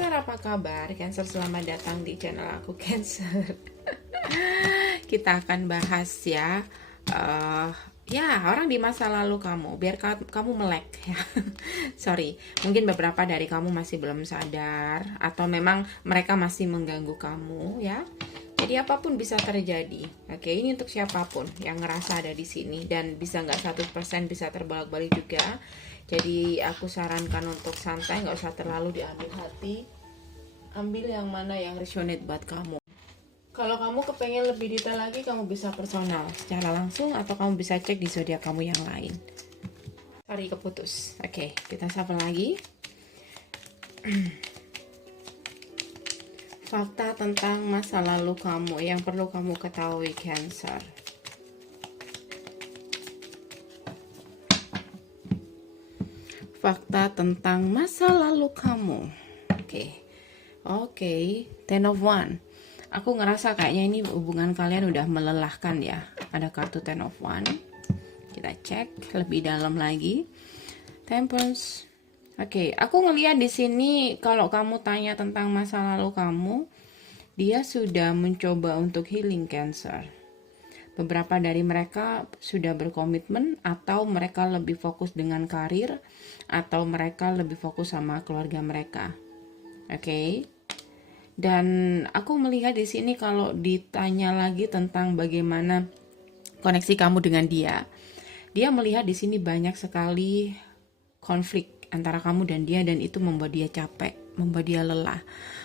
Cancer, apa kabar? Cancer, selamat datang di channel aku, Cancer. Kita akan bahas ya, orang di masa lalu kamu, biar kamu melek ya. Sorry, mungkin beberapa dari kamu masih belum sadar, atau memang mereka masih mengganggu kamu ya. Jadi apapun bisa terjadi. Oke, ini untuk siapapun yang ngerasa ada di sini, dan bisa nggak 100% bisa terbolak-balik juga. Jadi aku sarankan untuk santai, nggak usah terlalu diambil hati. Ambil yang mana yang resonate buat kamu. Kalau kamu kepengen lebih detail lagi, kamu bisa personal secara langsung, atau kamu bisa cek di zodiak kamu yang lain. Sorry, keputus. Oke, kita sapa lagi. Fakta tentang masa lalu kamu yang perlu kamu ketahui, Cancer. Fakta tentang masa lalu kamu. Oke, Ten of One. Aku ngerasa kayaknya ini hubungan kalian udah melelahkan ya. Ada kartu Ten of One. Kita cek lebih dalam lagi. Temperance. Oke, aku ngelihat di sini kalau kamu tanya tentang masa lalu kamu, dia sudah mencoba untuk healing, Cancer. Beberapa dari mereka sudah berkomitmen, atau mereka lebih fokus dengan karir, atau mereka lebih fokus sama keluarga mereka. Oke. Dan aku melihat di sini kalau ditanya lagi tentang bagaimana koneksi kamu dengan dia, dia melihat di sini banyak sekali konflik antara kamu dan dia, dan itu membuat dia capek, membuat dia lelah.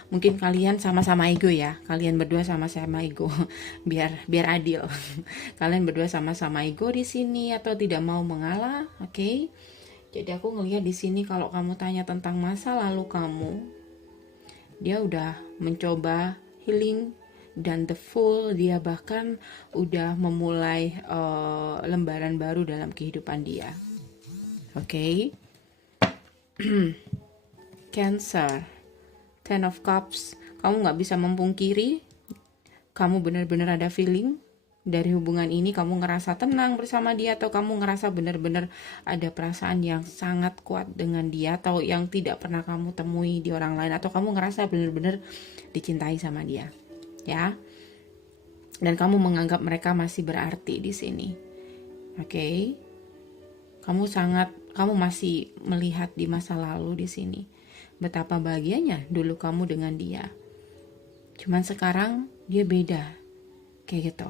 Mungkin kalian sama-sama ego ya, kalian berdua sama-sama ego. biar adil. Kalian berdua sama-sama ego di sini, atau tidak mau mengalah, oke? Jadi aku ngelihat di sini kalau kamu tanya tentang masa lalu kamu, dia udah mencoba healing, dan the full, dia bahkan udah memulai lembaran baru dalam kehidupan dia. Oke. Cancer, Ten of Cups. Kamu gak bisa memungkiri, kamu benar-benar ada feeling dari hubungan ini. Kamu ngerasa tenang bersama dia, atau kamu ngerasa benar-benar ada perasaan yang sangat kuat dengan dia, atau yang tidak pernah kamu temui di orang lain, atau kamu ngerasa benar-benar dicintai sama dia ya. Dan kamu menganggap mereka masih berarti di sini. Oke. Kamu masih melihat di masa lalu di sini betapa bahagianya dulu kamu dengan dia. Cuman sekarang dia beda. Kayak gitu.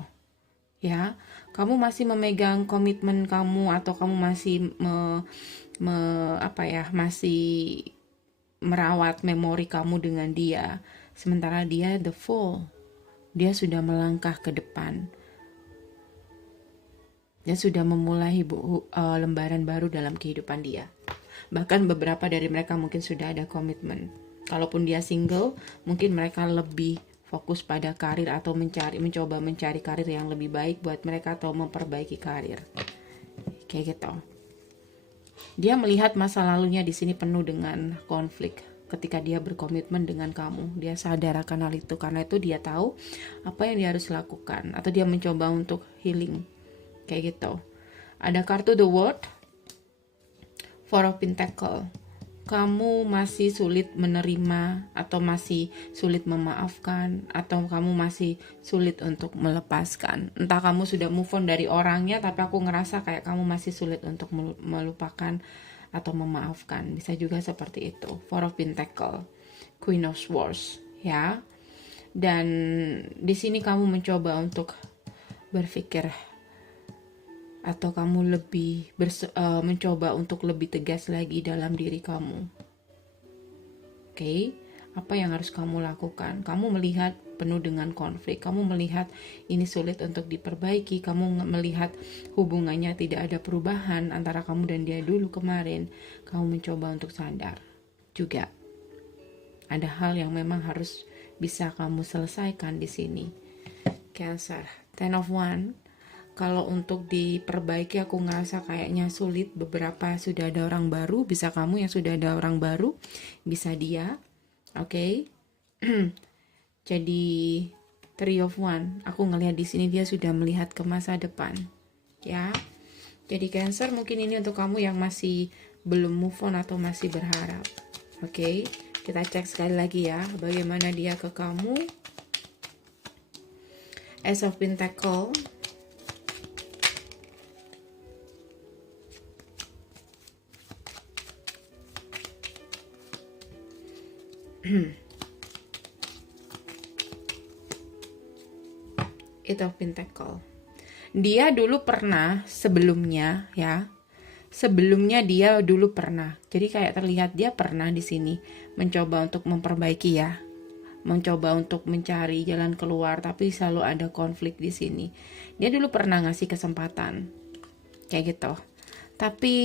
Ya, kamu masih memegang komitmen kamu, atau kamu masih masih merawat memori kamu dengan dia. Sementara dia the full. Dia sudah melangkah ke depan. Dia sudah memulai lembaran baru dalam kehidupan dia. Bahkan beberapa dari mereka mungkin sudah ada komitmen. Kalaupun dia single, mungkin mereka lebih fokus pada karir, atau mencoba mencari karir yang lebih baik buat mereka, atau memperbaiki karir. Kayak gitu. Dia melihat masa lalunya di sini penuh dengan konflik. Ketika dia berkomitmen dengan kamu, dia sadar akan hal itu. Karena itu dia tahu apa yang dia harus lakukan, atau dia mencoba untuk healing. Kayak gitu. Ada kartu The World, Four of Pentacles. Kamu masih sulit menerima, atau masih sulit memaafkan, atau kamu masih sulit untuk melepaskan. Entah kamu sudah move on dari orangnya, tapi aku ngerasa kayak kamu masih sulit untuk melupakan atau memaafkan. Bisa juga seperti itu. Four of Pentacles, Queen of Swords ya. Dan di sini kamu mencoba untuk berpikir, atau kamu lebih mencoba untuk lebih tegas lagi dalam diri kamu. Oke, apa yang harus kamu lakukan? Kamu melihat penuh dengan konflik, kamu melihat ini sulit untuk diperbaiki, kamu melihat hubungannya tidak ada perubahan antara kamu dan dia dulu kemarin. Kamu mencoba untuk sadar juga. Ada hal yang memang harus bisa kamu selesaikan di sini. Cancer, Ten of One. Kalau untuk diperbaiki, aku ngerasa kayaknya sulit. Beberapa sudah ada orang baru, bisa kamu yang sudah ada orang baru, bisa dia. Oke. Jadi Three of One, aku ngelihat di sini dia sudah melihat ke masa depan. Ya. Jadi Cancer, mungkin ini untuk kamu yang masih belum move on atau masih berharap. Oke. Kita cek sekali lagi ya, bagaimana dia ke kamu. Ace of Pentacle. Eight of Pentacle. Dia dulu pernah sebelumnya ya. Sebelumnya dia dulu pernah. Jadi kayak terlihat dia pernah di sini mencoba untuk memperbaiki ya. Mencoba untuk mencari jalan keluar, tapi selalu ada konflik di sini. Dia dulu pernah ngasih kesempatan. Kayak gitu. Tapi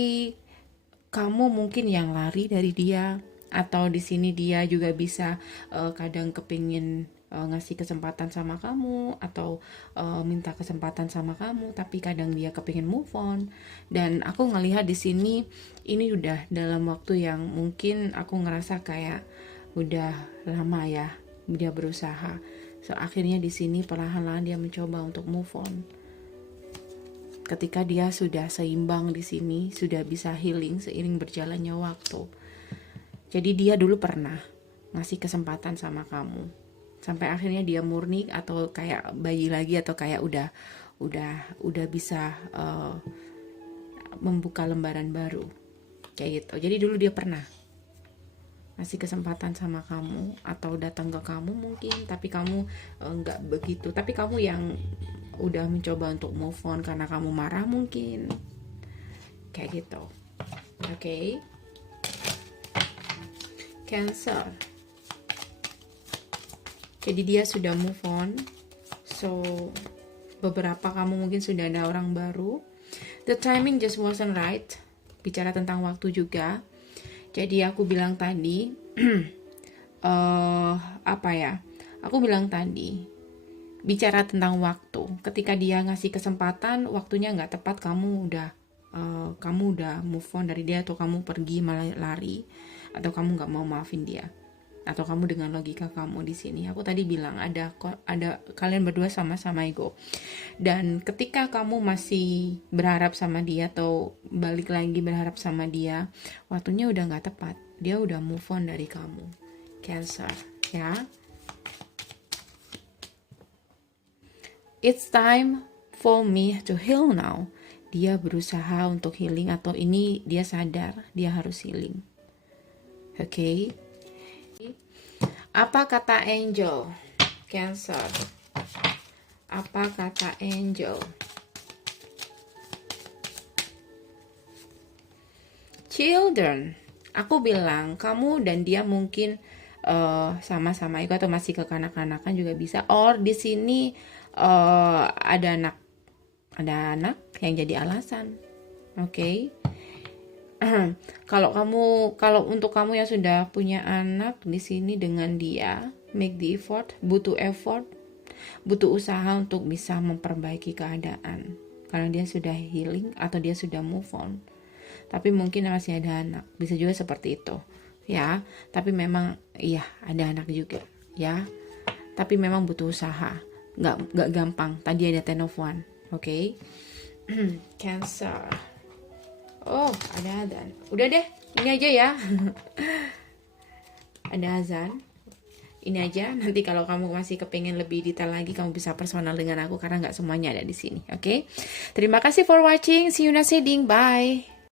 kamu mungkin yang lari dari dia, atau di sini dia juga bisa kadang kepingin ngasih kesempatan sama kamu, atau minta kesempatan sama kamu, tapi kadang dia kepingin move on. Dan aku ngelihat di sini ini udah dalam waktu yang mungkin aku ngerasa kayak udah lama ya dia berusaha. So akhirnya di sini perlahan-lahan dia mencoba untuk move on. Ketika dia sudah seimbang di sini, sudah bisa healing seiring berjalannya waktu. Jadi dia dulu pernah ngasih kesempatan sama kamu. Sampai akhirnya dia murni, atau kayak bayi lagi, atau kayak udah bisa membuka lembaran baru. Kayak gitu. Jadi dulu dia pernah ngasih kesempatan sama kamu, atau datang ke kamu mungkin, tapi kamu nggak begitu. Tapi kamu yang udah mencoba untuk move on karena kamu marah mungkin. Kayak gitu. Oke. Cancer. Jadi dia sudah move on. So beberapa kamu mungkin sudah ada orang baru. The timing just wasn't right. Bicara tentang waktu juga. Jadi aku bilang tadi apa ya? Aku bilang tadi bicara tentang waktu. Ketika dia ngasih kesempatan, waktunya nggak tepat, kamu udah move on dari dia, atau kamu pergi malah lari, atau kamu nggak mau maafin dia, atau kamu dengan logika kamu di sini. Aku tadi bilang ada kalian berdua sama-sama ego. Dan ketika kamu masih berharap sama dia, atau balik lagi berharap sama dia, waktunya udah nggak tepat. Dia udah move on dari kamu. Cancer, ya. It's time for me to heal now. Dia berusaha untuk healing, atau ini dia sadar dia harus healing. Oke. Apa kata angel? Cancer. Apa kata angel? Children. Aku bilang kamu dan dia mungkin sama-sama itu, atau masih kekanak-kanakan juga bisa. Or di sini ada anak yang jadi alasan. Oke. Kalau untuk kamu yang sudah punya anak di sini dengan dia, make the effort, butuh usaha untuk bisa memperbaiki keadaan, karena dia sudah healing atau dia sudah move on. Tapi mungkin masih ada anak, bisa juga seperti itu, ya. Tapi memang iya ada anak juga, ya. Tapi memang butuh usaha, nggak gampang. Tadi ada 10 of Wands, oke? Cancer. Oh, ada azan. Udah deh, ini aja ya. Ada azan. Ini aja. Nanti kalau kamu masih kepengen lebih detail lagi, kamu bisa personal dengan aku, karena nggak semuanya ada di sini. Oke? Terima kasih for watching. See you next reading. Bye.